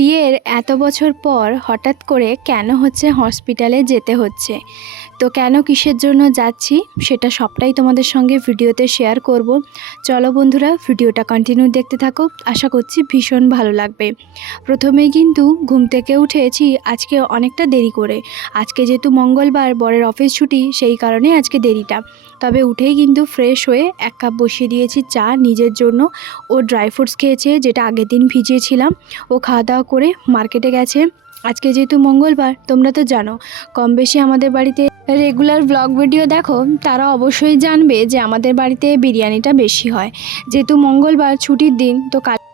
বিয়ের এত বছর পর হঠাৎ করে কেন হচ্ছে হসপিটালে যেতে হচ্ছে, তো কেন কিসের জন্য যাচ্ছি সেটা সবটাই তোমাদের সঙ্গে ভিডিওতে শেয়ার করব। চলো বন্ধুরা, ভিডিওটা কন্টিনিউ দেখতে থাকো, আশা করছি ভীষণ ভালো লাগবে। প্রথমেই কিন্তু ঘুম থেকে উঠেছি আজকে অনেকটা দেরি করে। আজকে যেহেতু মঙ্গলবার, বরের অফিস ছুটি, সেই কারণে আজকে দেরিটা। তবে উঠেই কিন্তু ফ্রেশ হয়ে এক কাপ বসিয়ে দিয়েছি চা নিজের জন্য। ও ড্রাই ফ্রুটস খেয়েছে, যেটা আগের দিন ভিজিয়েছিলাম। ও খাওয়া দাওয়া করে মার্কেটে গেছে। আজকে যেহেতু মঙ্গলবার, তোমরা তো জানো কম বেশি আমাদের বাড়িতে রেগুলার ব্লগ ভিডিও দেখো তারা অবশ্যই জানবে যে আমাদের বাড়িতে বিরিয়ানিটা বেশি হয়। যেহেতু মঙ্গলবার ছুটির দিন,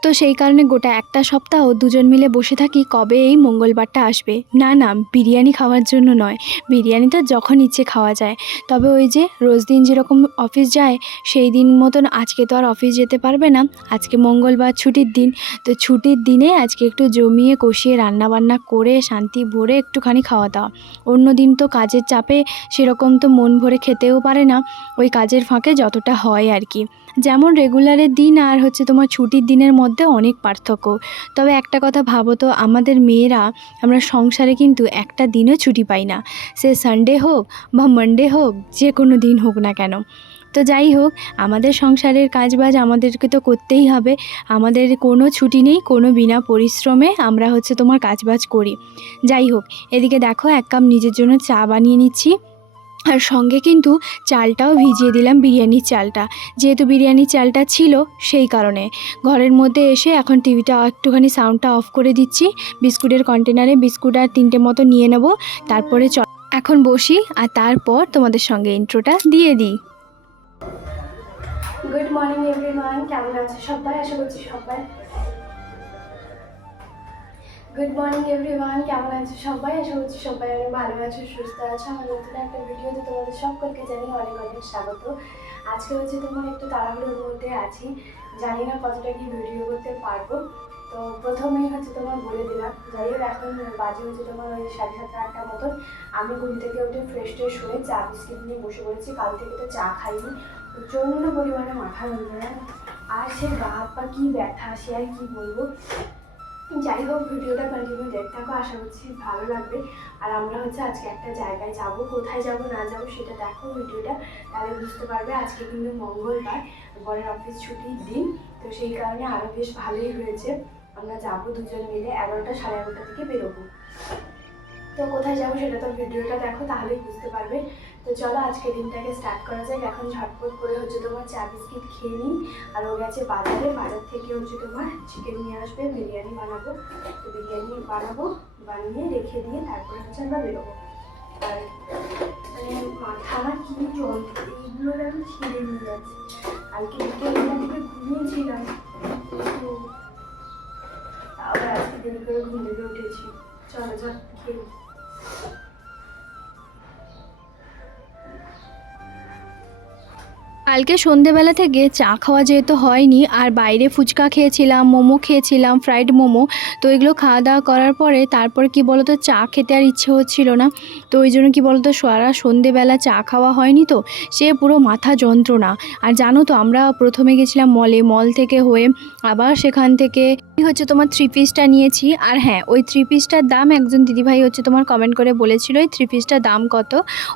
তো সেই কারণে গোটা একটা সপ্তাহ দুজন মিলে বসে থাকি কবে এই মঙ্গলবারটা আসবে। না না, বিরিয়ানি খাওয়ার জন্য নয়, বিরিয়ানি তো যখন ইচ্ছে খাওয়া যায়। তবে ওই যে রোজ দিন যেরকম অফিস যায় সেই দিন মতন আজকে তো আর অফিস যেতে পারবে না। আজকে মঙ্গলবার ছুটির দিন, তো ছুটির দিনে আজকে একটু জমিয়ে কষিয়ে রান্নাবান্না করে শান্তি ভরে একটুখানি খাওয়া দাওয়া। অন্য দিন তো কাজের চাপে সেরকম তো মন ভরে খেতেও পারে না, ওই কাজের ফাঁকে যতটা হয় আর কি। যেমন রেগুলারের দিন আর হচ্ছে তোমার ছুটির দিনের মধ্যে অনেক পার্থক্য। তবে একটা কথা ভাবো তো, আমাদের মেয়েরা আমরা সংসারে কিন্তু একটা দিনও ছুটি পাই না। সে সানডে হোক বা মানডে হোক, যে কোনো দিন হোক না কেন। তো যাই হোক, আমাদের সংসারের কাজবাজ আমাদেরকে তো করতেই হবে। আমাদের কোনো ছুটি নেই, কোনো বিনা পরিশ্রমে আমরা হচ্ছে তোমার কাজবাজ করি। যাই হোক, এদিকে দেখো এক কাপ নিজের জন্য চা বানিয়ে নিচ্ছি, আর সঙ্গে কিন্তু চালটাও ভিজিয়ে দিলাম, বিরিয়ানির চালটা। যেহেতু বিরিয়ানির চালটা ছিল সেই কারণে ঘরের মধ্যে এসে এখন টিভিটা একটুখানি সাউন্ডটা অফ করে দিচ্ছি। বিস্কুটের কন্টেনারে বিস্কুট আর 3টে মতো নিয়ে নেব, তারপরে এখন বসি আর তারপর তোমাদের সঙ্গে ইন্ট্রোটা দিয়ে দিই। গুড মর্নিং এভরিওয়ান, কেমন আছে সবাই? আশা করছি সবাই গুড মর্নিং এভরিওয়ান, কেমন আছে সবাই? আশা করছি সবাই অনেক ভালো আছো, সুস্থ আছো। আমার নতুন একটা ভিডিওতে তোমাদের সকলকে জানিয়ে অনেক অনেক স্বাগত। আজকে হচ্ছে তোমার একটু তাড়াহুড়োর মধ্যে আছি, জানি না কতটা কি ভিডিও করতে পারবো। তো প্রথমেই হচ্ছে তোমার বলে দিলাম, যাই হোক এখন বাজে হচ্ছে তোমার ওই 7:30-8টা মতন। আমি ঘুম থেকে উঠে ফ্রেশ ট্রেশ হয়ে চা বিস্কিট নিয়ে বসে পড়েছি। কাল থেকে তো চা খাইনি, প্রচণ্ড পরিমাণে মাথা যন্ত্রণা আর সে গা হাত পা কী ব্যথা, সে আর কি বলবো। যাই হোক, ভিডিওটা কন্টিনিউ দেখতে থাকো, আশা করছি ভালো লাগবে। আর আমরা হচ্ছে আজকে একটা জায়গায় যাব, কোথায় যাব না যাব সেটা দেখো ভিডিওটা, তাহলে বুঝতে পারবে। আজকে কিন্তু মঙ্গলবার, বরের অফিস ছুটির দিন, তো সেই কারণে আরও বেশ ভালোই হয়েছে। আমরা যাবো দুজন মিলে, 11টা 11:30 থেকে বেরোবো। তো কোথায় যাবো সেটা তো ভিডিওটা দেখো, তাহলেই বুঝতে পারবে। তো চলো আজকে দিনটাকে স্টার্ট করা যাক। এখন ঝটপট করে হচ্ছে তোমার চা বিস্কিট খেয়ে নিই। আর ও গেছে বাজারে, বাজার থেকে হচ্ছে তোমার চিকেন নিয়ে আসবে, বিরিয়ানি বানাবো। তো বিরিয়ানি বানিয়ে রেখে দিয়ে তারপরে হচ্ছে আমরা বেরোবো। আর মানে মাথা না কি যন্ত্র, এইগুলো এখন ছিঁড়ে নিয়ে যাচ্ছে। কালকে বিকেলবেলা থেকে ঘুমিয়েছিলাম, কিন্তু আবার আজকে দেরি করে ঘুম থেকে উঠেছি। চলো ঝট খেয়ে। কালকে সন্ধেবেলা থেকে চা খাওয়া যেহেতু হয়নি, আর বাইরে ফুচকা খেয়েছিলাম, মোমো খেয়েছিলাম, ফ্রাইড মোমো। তো এগুলো খাওয়া দাওয়া করার পরে তারপরে কি বলতো, চা খেতে আর ইচ্ছে হচ্ছিল না। তো ওই জন্য কি বলতো, সারা সন্ধেবেলা চা খাওয়া হয়নি, তো সে পুরো মাথা যন্ত্রণা। আর জানো তো, আমরা প্রথমে গেছিলাম মলে, মল থেকে হয়ে আবার সেখান থেকে হচ্ছে তোমার 3 পিসটা নিয়েছি। আর হ্যাঁ, ওই 3 পিসটার দাম একজন দিদিভাই হচ্ছে তোমার কমেন্ট করে বলেছিল ওই 3 পিসটার দাম কত।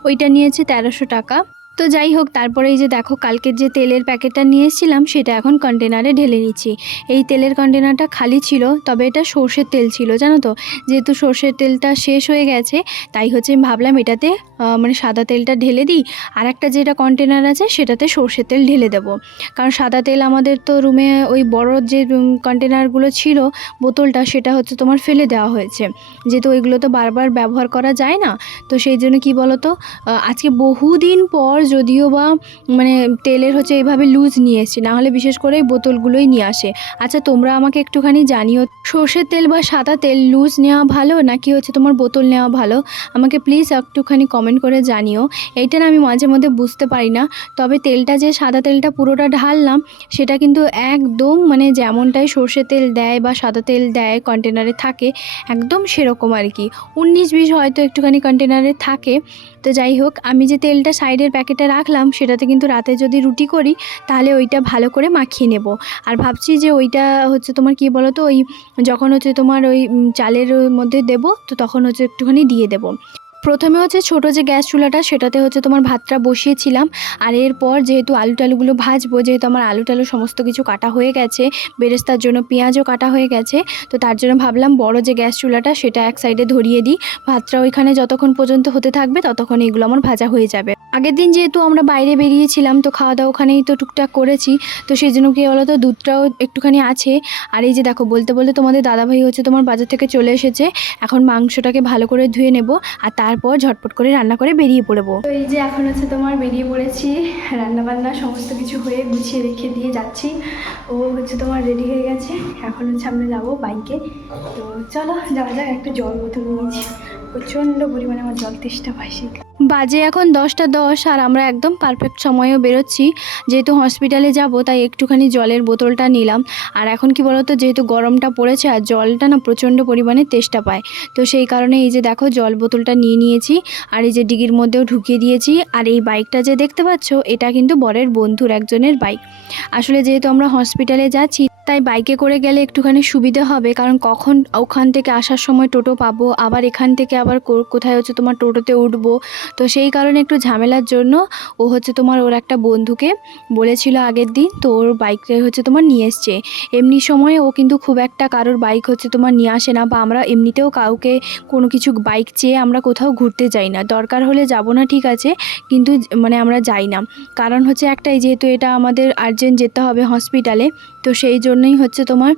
ওইটা নিয়েছে 1300 টাকা। তো যাই হোক, তারপরে এই যে দেখো কালকের যে তেলের প্যাকেটটা নিয়ে এসেছিলাম সেটা এখন কন্টেনারে ঢেলে নিচ্ছি। এই তেলের কন্টেনারটা খালি ছিল, তবে এটা সর্ষের তেল ছিল জানো তো। যেহেতু সর্ষের তেলটা শেষ হয়ে গেছে, তাই হচ্ছে আমি ভাবলাম এটাতে মানে সাদা তেলটা ঢেলে দিই, আর একটা যেটা কন্টেনার আছে সেটাতে সর্ষের তেল ঢেলে দেবো। কারণ সাদা তেল আমাদের তো রুমে ওই বড় যে কন্টেনারগুলো ছিল, বোতলটা, সেটা হচ্ছে তোমার ফেলে দেওয়া হয়েছে। যেহেতু ওইগুলো তো বারবার ব্যবহার করা যায় না, তো সেই জন্য কি বলো তো, আজকে বহুদিন পর যদিও বা মানে তেলের হচ্ছে এইভাবে লুজ নিয়ে এসেছি, নাহলে বিশেষ করে এই বোতলগুলোই নিয়ে আসে। আচ্ছা তোমরা আমাকে একটুখানি জানিও, সর্ষের তেল বা সাদা তেল লুজ নেওয়া ভালো নাকি হচ্ছে তোমার বোতল নেওয়া ভালো? আমাকে প্লিজ একটুখানি কমেন্ট করে জানিও। এইটা না আমি মাঝে মধ্যে বুঝতে পারি না। তবে তেলটা যে সাদা তেলটা পুরোটা ঢাললাম, সেটা কিন্তু একদম মানে যেমনটাই সর্ষের তেল দেয় বা সাদা তেল দেয় কন্টেনারে থাকে, একদম সেরকম আর কি। 19-20 হয়তো একটুখানি কন্টেনারে থাকে। তো যাই হোক, আমি যে তেলটা সাইডের প্যাকেটে কেটে রাখলাম সেটাতে কিন্তু রাতে যদি রুটি করি তাহলে ওইটা ভালো করে মাখিয়ে নেব। আর ভাবছি যে ওইটা হচ্ছে তোমার কি বলো তো, ওই যখন হচ্ছে তোমার ওই চালের মধ্যে দেব তো তখন হচ্ছে একটুখানি দিয়ে দেব। প্রথমে হচ্ছে ছোটো যে গ্যাস চুলাটা সেটাতে হচ্ছে তোমার ভাতটা বসিয়েছিলাম। আর এরপর যেহেতু আলু টালুগুলো ভাজবো, যেহেতু আমার আলু টালু সমস্ত কিছু কাটা হয়ে গেছে, বেরেস্তার জন্য পেঁয়াজও কাটা হয়ে গেছে, তো তার জন্য ভাবলাম বড় যে গ্যাস চুলাটা সেটা এক সাইডে ধরিয়ে দিই। ভাতটা ওইখানে যতক্ষণ পর্যন্ত হতে থাকবে ততক্ষণ এগুলো আমার ভাজা হয়ে যাবে। আগের দিন যেহেতু আমরা বাইরে বেরিয়েছিলাম তো খাওয়া দাওয়া ওখানেই তো টুকটাক করেছি, তো সেই জন্য কী বলো তো দুধটাও একটুখানি আছে। আর এই যে দেখো বলতে বলতে তোমাদের দাদাভাই হচ্ছে তোমার বাজার থেকে চলে এসেছে। এখন মাংসটাকে ভালো করে ধুয়ে নেব আর তারপর ঝটপট করে রান্না করে বেরিয়ে পড়বো। তো এই যে এখন হচ্ছে তোমার বেরিয়ে পড়েছি, রান্নাবান্না সমস্ত কিছু হয়ে গুছিয়ে রেখে দিয়ে যাচ্ছি। ও হচ্ছে তোমার রেডি হয়ে গেছে, এখন হচ্ছে আমরা যাবো বাইকে। তো চলো যাওয়া যাক। একটা জল বোতল নিয়েছি, প্রচণ্ড পরিমাণে আমার জল তেষ্টা পাইছি। বাজে এখন 10টা 10 আর আমরা একদম পারফেক্ট সময়েও বেরোচ্ছি। যেহেতু হসপিটালে যাব তাই একটুখানি জলের বোতলটা নিলাম। আর এখন কি বলতো, যেহেতু গরমটা পড়েছে আর জলটা না প্রচণ্ড পরিমাণে তেষ্টা পায়, তো সেই কারণে এই যে দেখো জল বোতলটা নিয়ে নিয়েছি আর এই যে ডিগির মধ্যেও ঢুকিয়ে দিয়েছি। আর এই বাইকটা যে দেখতে পাচ্ছ এটা কিন্তু বরের বন্ধুর একজনের বাইক। আসলে যেহেতু আমরা হসপিটালে যাচ্ছি তাই বাইকে করে গেলে একটুখানি সুবিধা হবে, কারণ কখন ওখান থেকে আসার সময় টোটো পাবো, আবার এখান থেকে আবার কোথায় হচ্ছে তোমার টোটোতে উঠবো, তো সেই কারণে একটু ঝামেলার জন্য ও হচ্ছে তোমার ওর একটা বন্ধুকে বলেছিল আগের দিন, তো ওর বাইকটা হচ্ছে তোমার নিয়ে এসছে। এমনি সময়ে ও কিন্তু খুব একটা কারোর বাইক হচ্ছে তোমার নিয়ে আসে না, বা আমরা এমনিতেও কাউকে কোনো কিছু বাইক চেয়ে আমরা কোথাও ঘুরতে যাই না। দরকার হলে যাব না ঠিক আছে, কিন্তু মানে আমরা যাই না, কারণ হচ্ছে একটাই, যেহেতু এটা আমাদের আর্জেন্ট যেতে হবে হসপিটালে, তো সেই জন্যই হচ্ছে তোমার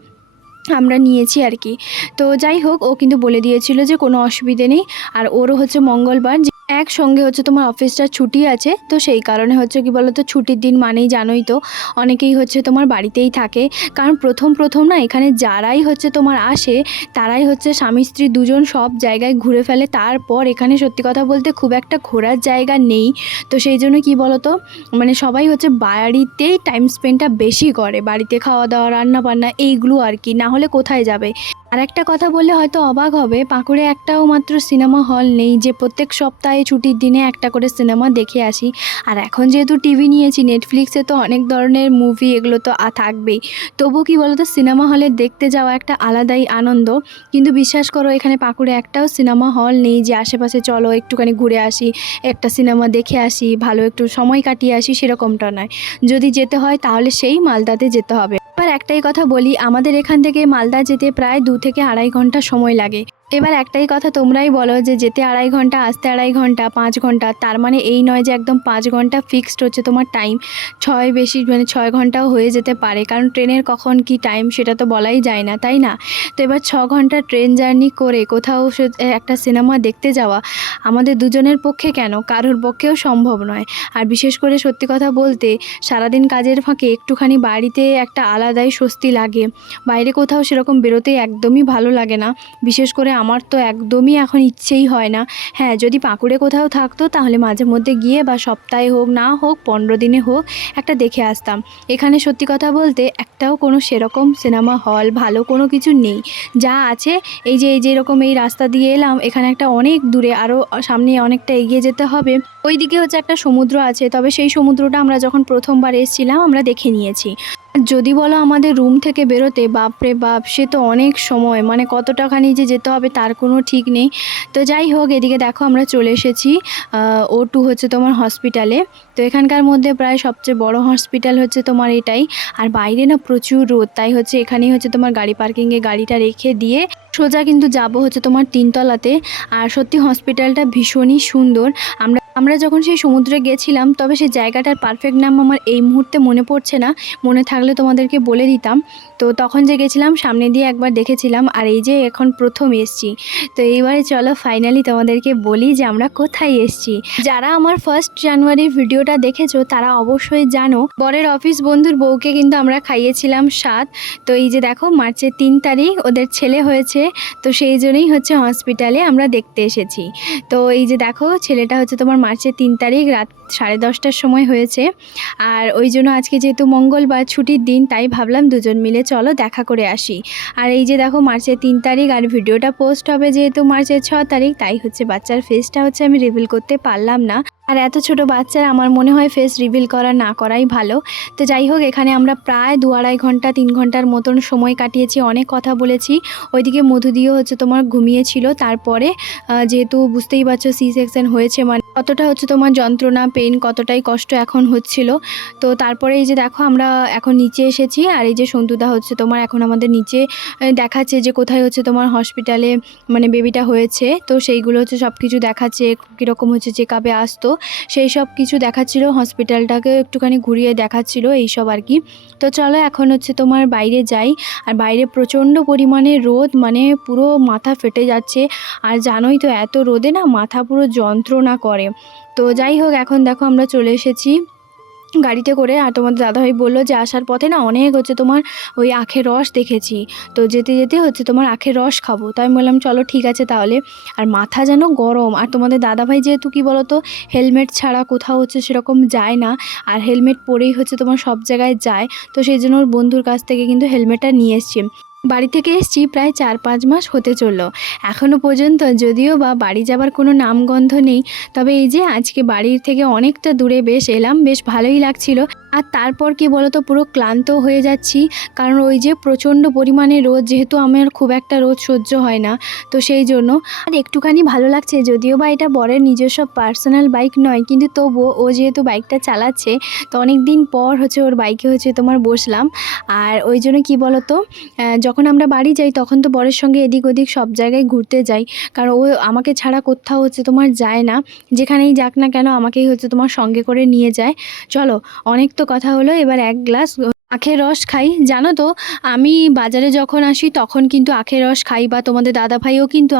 আমরা নিয়েছি আর কি। তো যাই হোক, ও কিন্তু বলে দিয়েছিল যে কোনো অসুবিধে নেই। আর ওরও হচ্ছে মঙ্গলবার একসঙ্গে হচ্ছে তোমার অফিসটা ছুটি আছে, তো সেই কারণে হচ্ছে কি বলো তো, ছুটির দিন মানেই জানোই তো অনেকেই হচ্ছে তোমার বাড়িতেই থাকে। কারণ প্রথম না এখানে যারাই হচ্ছে তোমার আসে তারাই হচ্ছে স্বামী স্ত্রী দুজন সব জায়গায় ঘুরে ফেলে, তারপর এখানে সত্যি কথা বলতে খুব একটা ঘোরার জায়গা নেই। তো সেই জন্য কি বলো তো, মানে সবাই হচ্ছে বাড়িতেই টাইম স্পেন্ডটা বেশি করে, বাড়িতে খাওয়া দাওয়া রান্না বান্না এইগুলো আর কি, না হলে কোথায় যাবে। আর একটা কথা বললে হয়তো অবাক হবে, পাঁকুড়ে একটাও মাত্র সিনেমা হল নেই যে প্রত্যেক সপ্তাহে ছুটির দিনে একটা করে সিনেমা দেখে আসি। আর এখন যেহেতু টিভি নিয়েছি, নেটফ্লিক্সে তো অনেক ধরনের মুভি এগুলো তো থাকবেই, তবু কি বলতো সিনেমা হলে দেখতে যাওয়া একটা আলাদাই আনন্দ। কিন্তু বিশ্বাস করো এখানে পাঁকুড়ে একটাও সিনেমা হল নেই যে আশেপাশে চলো একটুখানি ঘুরে আসি, একটা সিনেমা দেখে আসি, ভালো একটু সময় কাটিয়ে আসি, সেরকমটা নয়। যদি যেতে হয় তাহলে সেই মালদাতে যেতে হবে। এবার একটাই কথা বলি, আমাদের এখান থেকে মালদা যেতে প্রায় 2 থেকে 2.5 ঘন্টা সময় লাগে। এবার একটাই কথা তোমরাই বলো যে যেতে 2.5 ঘন্টা, আসতে 2.5 ঘন্টা, 5 ঘন্টা, তার মানে এই নয় যে একদম 5 ঘন্টা ফিক্সড হচ্ছে তোমার টাইম। 6 বেশি মানে 6 ঘন্টাও হয়ে যেতে পারে, কারণ ট্রেনের কখন কি টাইম সেটা তো বলাই যায় না, তাই না? তো এবার 6 ঘন্টা ট্রেন জার্নি করে কোথাও একটা সিনেমা দেখতে যাওয়া আমাদের দুজনের পক্ষে কেন, কারোর পক্ষেও সম্ভব নয়। আর বিশেষ করে সত্যি কথা বলতে সারাদিন কাজের ফাঁকে একটুখানি বাড়িতে একটা আলাদাই স্বস্তি লাগে। বাইরে কোথাও সেরকম বেরোতে একদমই ভালো লাগে না, বিশেষ করে আমার তো একদমই এখন ইচ্ছেই হয় না। হ্যাঁ, যদি পাঁকুড়ে কোথাও থাকতো তাহলে মাঝে মধ্যে গিয়ে বা সপ্তাহে হোক না হোক 15 দিনে হোক একটা দেখে আসতাম। এখানে সত্যি কথা বলতে একটাও কোনো সেরকম সিনেমা হল ভালো কোনো কিছু নেই। যা আছে এই যে এরকম এই রাস্তা দিয়ে এলাম, এখানে একটা অনেক দূরে আরও সামনে অনেকটা এগিয়ে যেতে হবে, ওইদিকে হচ্ছে একটা সমুদ্র আছে, তবে সেই সমুদ্রটা আমরা যখন প্রথমবার এসেছিলাম আমরা দেখে নিয়েছি। যদি বলো আমাদের রুম থেকে বেরোতে, বাপরে বাপ, সে তো অনেক সময়, মানে কতটাখানি যে যেতে হবে তার কোনো ঠিক নেই। তো যাই হোক, এদিকে দেখো আমরা চলে এসেছি O2 হচ্ছে তোমার হসপিটালে। তো এখানকার মধ্যে প্রায় সবচেয়ে বড় হসপিটাল হচ্ছে তোমার এটাই। আর বাইরে না প্রচুর রোদ, তাই হচ্ছে এখানেই হচ্ছে তোমার গাড়ি পার্কিংয়ে গাড়িটা রেখে দিয়ে সোজা কিন্তু যাব হচ্ছে তোমার 3 তলাতে। আর সত্যি হসপিটালটা ভীষণই সুন্দর। আমরা যখন সেই সমুদ্রে গেছিলাম, তবে সেই জায়গাটার পারফেক্ট নাম আমার এই মুহূর্তে মনে পড়ছে না, মনে থাকলে তোমাদেরকে বলে দিতাম। তো তখন যে গেছিলাম সামনে দিয়ে একবার দেখেছিলাম, আর এই যে এখন প্রথম এসছি। তো এইবারে চলো ফাইনালি তোমাদেরকে বলি যে আমরা কোথায় এসছি। যারা আমার 1 জানুয়ারির ভিডিওটা দেখেছো তারা অবশ্যই জানো, বরের অফিস বন্ধুর বউকে কিন্তু আমরা খাইয়েছিলাম স্বাদ। তো এই যে দেখো মার্চের 3 তারিখ ওদের ছেলে হয়েছে, তো সেই জন্যই হচ্ছে হসপিটালে আমরা দেখতে এসেছি। তো এই যে দেখো ছেলেটা হচ্ছে তোমার মার্চের 3 তারিখ রাত 10:30টার সময় হয়েছে। আর ওই জন্য আজকে যেহেতু মঙ্গলবার ছুটির দিন, তাই ভাবলাম দুজন মিলে চলো দেখা করে আসি। আর এই যে দেখো মার্চের 3 তারিখ, আর ভিডিওটা পোস্ট হবে যেহেতু মার্চের 6 তারিখ, তাই হচ্ছে বাচ্চার ফেসটা হচ্ছে আমি রিভিল করতে পারলাম না। আর এত ছোট বাচ্চার আমার মনে হয় ফেস রিভিল করা না করাই ভালো। তো যাই হোক, এখানে আমরা প্রায় 2-2.5 ঘন্টা 3 ঘন্টার মতন সময় কাটিয়েছি, অনেক কথা বলেছি। ওইদিকে মধুদিও হচ্ছে তোমার ঘুমিয়েছিল। তারপরে যেহেতু বুঝতেই পারছো সি সেকশন হয়েছে, মানে কতটা হচ্ছে তোমার যন্ত্রণা, পেন, কতটাই কষ্ট এখন হচ্ছিল। তো তারপরে এই যে দেখো আমরা এখন নিচে এসেছি, আর এই যে সন্তুদা হচ্ছে তোমার এখন আমাদের নিচে দেখাচ্ছে যে কোথায় হচ্ছে তোমার হসপিটালে মানে বেবিটা হয়েছে। তো সেইগুলো হচ্ছে সব কিছু দেখাচ্ছে, কীরকম হচ্ছে চেক আপে আসতো সেই সব কিছু দেখাচ্ছিল, হসপিটালটাকে একটুখানি ঘুরিয়ে দেখাচ্ছিল এইসব আর কি। তো চলো এখন হচ্ছে তোমার বাইরে যাই। আর বাইরে প্রচণ্ড পরিমাণে রোদ, মানে পুরো মাথা ফেটে যাচ্ছে। আর জানোই তো এত রোদে না মাথা পুরো যন্ত্রণা করে। তো যাই হোক, এখন দেখো আমরা চলে এসেছি গাড়িতে করে। আর তোমাদের দাদাভাই বললো যে আসার পথে না অনেক হচ্ছে তোমার ওই আখের রস দেখেছি, তো যেতে যেতে হচ্ছে তোমার আখের রস খাবো। তাই আমি বললাম চলো ঠিক আছে তাহলে। আর মাথা যেন গরম। আর তোমাদের দাদাভাই যেহেতু কী বলো তো হেলমেট ছাড়া কোথাও হচ্ছে সেরকম যায় না, আর হেলমেট পরেই হচ্ছে তোমার সব জায়গায় যায়। তো সেই জন্য ওর বন্ধুর কাছ থেকে কিন্তু হেলমেটটা নিয়ে এসছি। বাড়ি থেকে এসেছি প্রায় 4-5 মাস হতে চললো, এখনও পর্যন্ত যদিও বা বাড়ি যাবার কোনো নামগন্ধ নেই। তবে এই যে আজকে বাড়ির থেকে অনেকটা দূরে বেশ এলাম, বেশ ভালোই লাগছিল। আর তারপর কি বলতো পুরো ক্লান্ত হয়ে যাচ্ছি, কারণ ওই যে প্রচণ্ড পরিমাণে রোদ, যেহেতু আমার খুব একটা রোদ সহ্য হয় না, তো সেই জন্য। আর একটুখানি ভালো লাগছে, যদিও বা এটা বরের নিজস্ব পার্সোনাল বাইক নয়, কিন্তু তবুও ও যেহেতু বাইকটা চালাচ্ছে, তো অনেক দিন পর হচ্ছে ওর বাইকে হচ্ছে তোমার বসলাম। আর ওই জন্য কী বলতো যখন আমরা বাড়ি যাই তখন তো বরের সঙ্গে এদিক ওদিক সব জায়গায় ঘুরতে যাই, কারণ ও আমাকে ছাড়া কোথাও হচ্ছে তোমার যায় না, যেখানেই যাক না কেন আমাকেই হচ্ছে তোমার সঙ্গে করে নিয়ে যায়। চলো, অনেক তো কথা হলো, এবার এক গ্লাস আখের রস খাই। জানো তো আমি বাজারে যখন আসি তখন কিন্তু আখের রস খাই, বা তোমাদের দাদাভাইও কিন্তু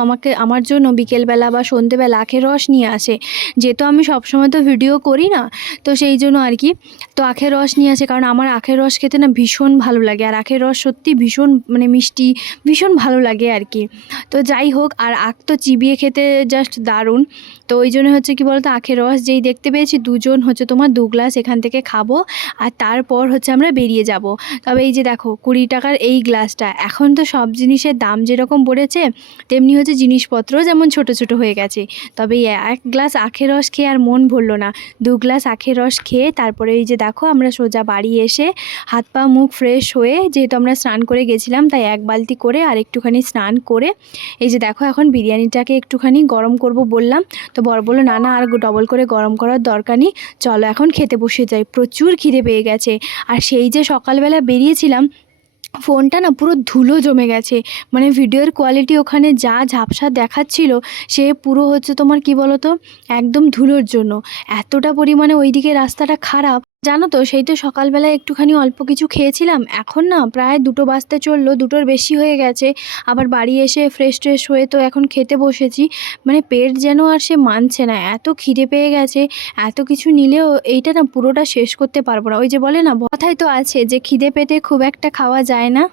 আমার জন্য বিকেলবেলা বা সন্ধেবেলা আখের রস নিয়ে আসে। যেহেতু আমি সবসময় তো ভিডিও করি না, তো সেই জন্য আর কি। তো আখের রস নিয়ে আসে, কারণ আমার আখের রস খেতে না ভীষণ ভালো লাগে। আর আখের রস সত্যি ভীষণ মানে মিষ্টি, ভীষণ ভালো লাগে আর কি। তো যাই হোক, আর আখ তো চিবিয়ে খেতে জাস্ট দারুণ। তো ওই জন্য হচ্ছে কি বলতো আখের রস যেই দেখতে পেয়েছি, দুজন হচ্ছে তোমার 2 গ্লাস এখান থেকে খাবো, আর তারপর হচ্ছে আমরা বেরিয়ে যাব। তবে এই যে দেখো 20 টাকার এই গ্লাসটা, এখন তো সব জিনিসের দাম যেরকম বেড়েছে, তেমনি হচ্ছে জিনিসপত্র যেমন ছোট ছোট হয়ে গেছে। তবে এই এক গ্লাস আখের রস খেয়ে আর মন ভরলো না। 2 গ্লাস আখের রস খেয়ে তারপরে এই যে দেখো আমরা সোজা বাড়ি এসে হাত পা মুখ ফ্রেশ হয়ে, যেহেতু আমরা স্নান করে গেছিলাম তাই 1 বালতি করে আর একটুখানি স্নান করে এই যে দেখো এখন বিরিয়ানিটাকে একটুখানি গরম করব বললাম। তো বর বললো না না আর ডবল করে গরম করার দরকার নেই, চলো এখন খেতে বসে যাই, প্রচুর খিদে পেয়ে গেছে। আর সেই যে সকালবেলা বেরিয়েছিলাম, ফোনটা না পুরো ধুলো জমে গেছে, মানে ভিডিওর কোয়ালিটি ওখানে যা ঝাপসা দেখাচ্ছিল, সে পুরো হচ্ছে তোমার কি বলতো একদম ধুলোর জন্য এতটা পরিমাণে ওইদিকে রাস্তাটা খারাপ। জানো তো সেই তো সকালবেলা একটুখানি অল্প কিছু খেয়েছিলাম, এখন না প্রায় 2টো বাজতে চললো, 2টোর বেশি হয়ে গেছে। আবার বাড়ি এসে ফ্রেশ ট্রেশ হয়ে তো এখন খেতে বসেছি, মানে পেট যেন আর সে মানছে না, এত খিদে পেয়ে গেছে। এত কিছু নিলেও এইটা না পুরোটা শেষ করতে পারবো না। ওই যে বলে না কথাই তো আছে যে খিদে পেটে খুব একটা খাওয়া যায় না।